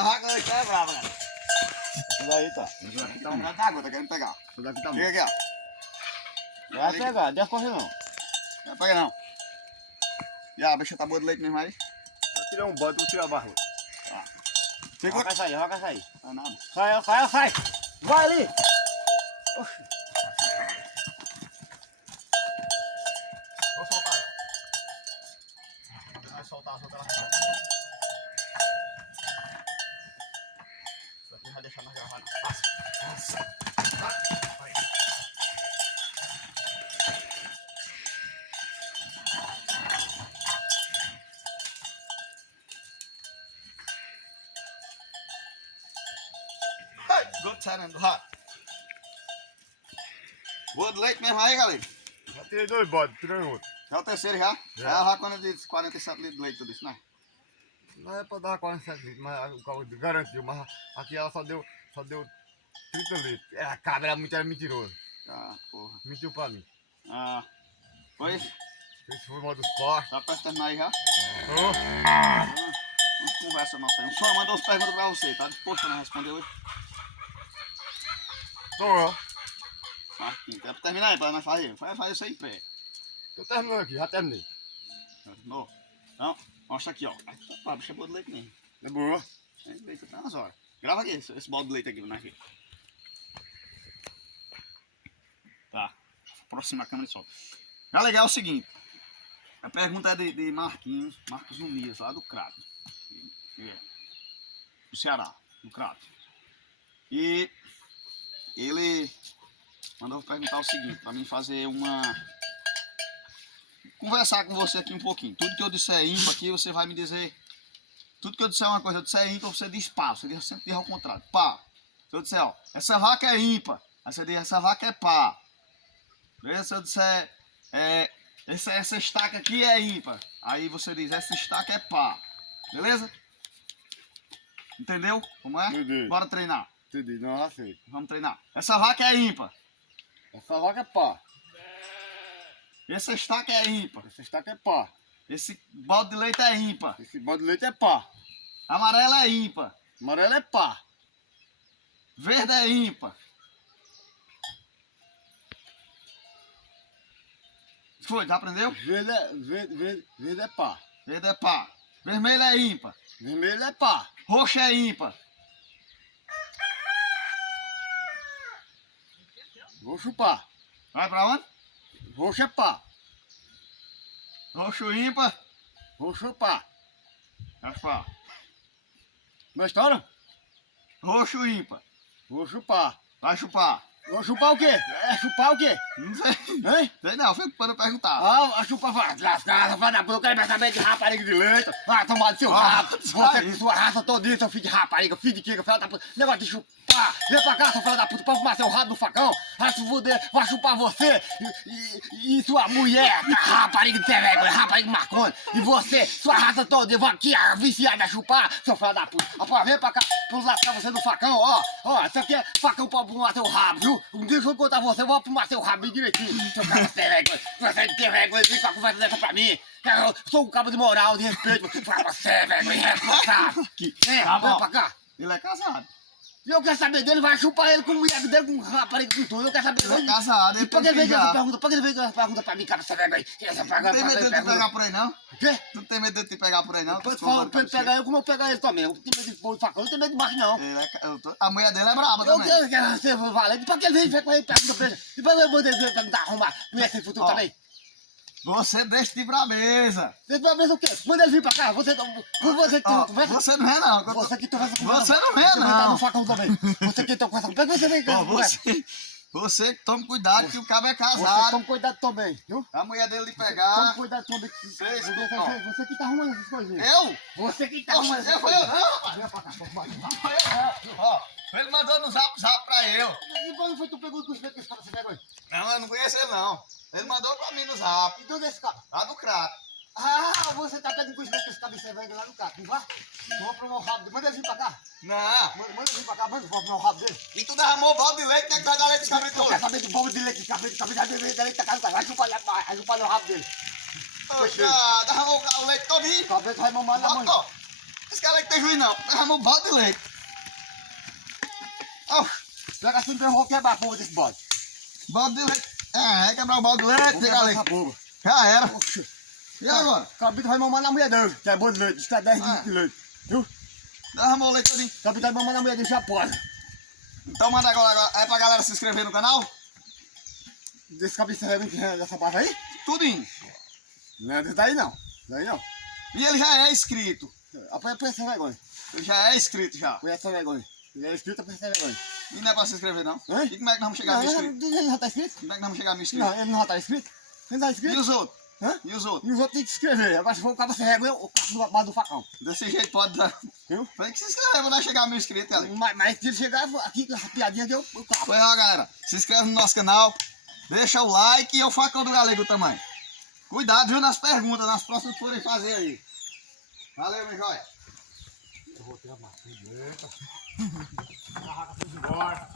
Essa vaca aí é brava, cara. Isso daí, tá. Isso aqui tá um gato d'água, tá querendo pegar. Isso daqui tá bom. Chega aqui, ó. Vai pegar, deixa correr não. Não pega não. E a bicha tá boa de leite mesmo aí? Vou tirar um bode, vou tirar a barra. Segura. Vai sair, vai sair. Não, nada. Sai, sai, sai. Vai ali. Oxi. Vou soltar ela. Vai soltar ela. Isso aqui não vai deixar nós gravar não. Passa. Vai. Good saindo hot. Boa de leite mesmo aí, galera. Já tirei 2 bodes, tirei outro. É o terceiro já? Já. É a vaca de 47 litros de leite, tudo isso, né? Não é pra dar 47 litros, mas o carro garantiu. Mas aqui ela só deu 30 litros. A cabra era mentiroso. Ah, porra. Mentiu pra mim. Ah, pois, Esse foi uma dos cortes. tá perto de terminar aí já? Tô. Vamos conversa nossa aí. Um só mandou as perguntas pra você, tá disposto a responder hoje? Tô. Marquinhos, quer terminar aí pra nós fazer? Faz isso aí em pé. Tô terminando aqui, já terminei. Terminou? Então, mostra aqui, ó. A bicha é boa de leite mesmo. É boa. É leite até umas horas. Grava aqui esse bolo de leite aqui pra nós ver. Tá. Aproxima a câmera e solta. Já legal é o seguinte. A pergunta é de Marquinhos Unias, lá do Crato. Do Ceará, do Crato. E ele mandou perguntar o seguinte, pra mim fazer uma... Conversar com você aqui um pouquinho. Tudo que eu disser ímpar aqui, você vai me dizer... Tudo que eu disser uma coisa, eu disser ímpar, você diz pá. Você sempre diz ao contrário, pá. Se eu disser, ó, essa vaca é ímpar, aí você diz, essa vaca é pá. Beleza? Se eu disser, essa estaca aqui é ímpar, aí você diz, essa estaca é pá. Beleza? Entendeu como é? Entendi. Bora treinar. Entendi, não, já sei. Vamos treinar. Essa vaca é ímpar. Essa vaca é pá. Essa estaca é ímpar. Essa estaca é pá. Esse balde de leite é ímpar. Esse bode de leite é pá. Amarela é ímpar. Amarelo é pá. Verde é ímpar. Foi, já aprendeu? Verde é pá. Verde é pá. Vermelho é ímpar. Vermelho é pá. Roxo é ímpar. Vou chupar. Vai pra onde? Roxo é pá. Roxo ímpar. Vou chupar. Vai chupar. Uma história? Roxo ímpar. Vou chupar. Vai chupar. Vou chupar o quê? É chupar o quê? Não sei. Hein? Sei não, foi para perguntar. Ah, a chupa vai lascar, vai dar eu quero mais saber de rapariga de leite. Ah, tomar do seu rabo. Você com sua raça todinha, seu filho de rapariga, filho de quiga, filho da puta. Negócio de chupar. Vem pra cá, seu filho da puta, pra fumar seu rabo no facão. Vai se fuder, vai chupar você e sua mulher, rapariga de ser vergonha, rapariga marcona. E você, sua raça todinha, vai aqui, viciada a chupar, seu filho da puta. Rapaz, vem pra cá, pra eu lascar você no facão, ó. Ó, isso aqui é facão pra fumar seu rabo, viu? Um dia que eu contar você, eu vou fumar seu rabo bem direitinho. Seu cara sem vergonha, você não tem vergonha, vem com a conversa dessa pra mim. Eu sou um cabo de moral, de respeito. Você é vergonha, irresponsável. Vem pra cá. Ele é casado. E eu quero saber dele, vai chupar ele com mulher dele, com rapariga, com tudo. Eu quero saber Ele é dele. casado, E ele pra tem que ele filho veio essa já. pergunta? Pra que ele veio essa pergunta pra mim, cara, essa vergonha? Essa Não tem medo de te pergunta. pegar por aí não? O quê? Tu não tem medo de te pegar por aí não? Eu falo pra ele pegar eu, como eu pegar ele também. Eu tenho medo de pôr de facão, eu não tenho medo de macho, não. A mulher dele é braba Eu também. quero ser valente. Pra que ele veio com ele pergunta pra ele? E pra eu poder perguntar, arrumar mulher sem futuro Ó. também? Você deixa de brabeza. Você vai ver o quê? Manda ele vir pra cá. Você que Ó, conversa. você não é não. Você que conversa com Você não é, Você vai estar não. no facão também. Você que conversa com você vem Ó, com você tome cuidado que o cabo é Você casado. toma cuidado também, viu? A mulher dele lhe Toma pegar. cuidado também. Sei, Você que tá arrumando essas coisinhas. Eu? Você que tá Eu arrumando essas fui eu coisinhas. não, rapaz. Vem pra cá, vamos embora. Não foi eu não. Ó, ele mandou no zap pra eu. E quando foi tu pegou com os peitos que esse cara se vergonha? Não, eu não conheço ele não. Ele mandou pra mim no zap. E onde é esse cara? Lá do crato. Ah, você tá pegando com os peitos que esse cara se vergonha lá no carro, não vai? Vamos provar o rabo dele. Manda ele vir pra cá. Não. Manda ele vir pra cá, manda provar o rabo dele. E tu derramou o balde de leite, que vai dar leite de cabrito Eu hoje? quero saber do bolo de leite, de cabrito, de leite da casa, vai chupar no rabo dele. Poxa, derramou o leite todinho. Talvez vai mamar na mãe. Ó, Esse cara aí que tem juiz não. Derramou um balde de leite. Oh, Pega assim que eu vou quebrar a porra desse bode. balde de leite. É quebrar o balde de leite, Vou pega quebrar ali. essa porra. Já era. Oxe. E agora? O cabito vai mamar na mulher dele, que é boa de leite. Isso é 10 litros de leite. Viu? Derramou o leite todinho. O cabito vai mamar na mulher dele, já pode. Então manda agora. É pra galera se inscrever no canal? Desse cabito dessa parte aí? Tudinho. Não é desse daí não. Daí não. E ele já é inscrito. Apanha essa vergonha. Ele já é inscrito já. Apanha essa vergonha. Ele é inscrito, apanha essa vergonha. E não é pra se inscrever não. Hã? E como é que nós vamos chegar a Não, mil inscritos? ele já tá inscrito? Como é que nós vamos chegar a mil inscritos? Não, ele não já tá inscrito? Ele tá E inscrito? os outros? Hã? E os outros? E os outros têm que se inscrever. Agora se for o cabo sem vergonha, o cabo do facão. Desse jeito pode dar. Viu? Tem que se inscrever pra nós chegar a mil inscritos ali. Mas se ele chegar aqui com essa piadinha, deu o cabo. Foi lá, galera. Se inscreve no nosso canal. Deixa o like e o facão do galego também. Cuidado, viu, nas perguntas, nas próximas que forem fazer aí. Valeu, meu joia. Eu vou ter a maçã. Eita. A raca foi embora.